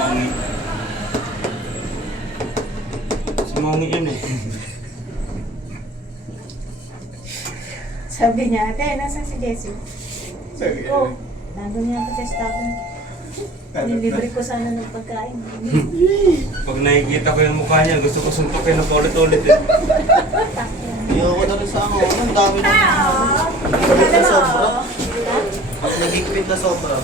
Mongi. Si Mongi yun eh. Sabi niya, ate, nasan si Jessie? Sabi Oh, nandun niya ako sa establishment. Nilibre ko sana ng pagkain. Pag nakikita ko yung mukha niya, gusto ko suntukin ng paulit-ulit eh. Ayoko na rin sa ako. Ang dami na. Nagigipit na sobra. Nagigipit na sobra.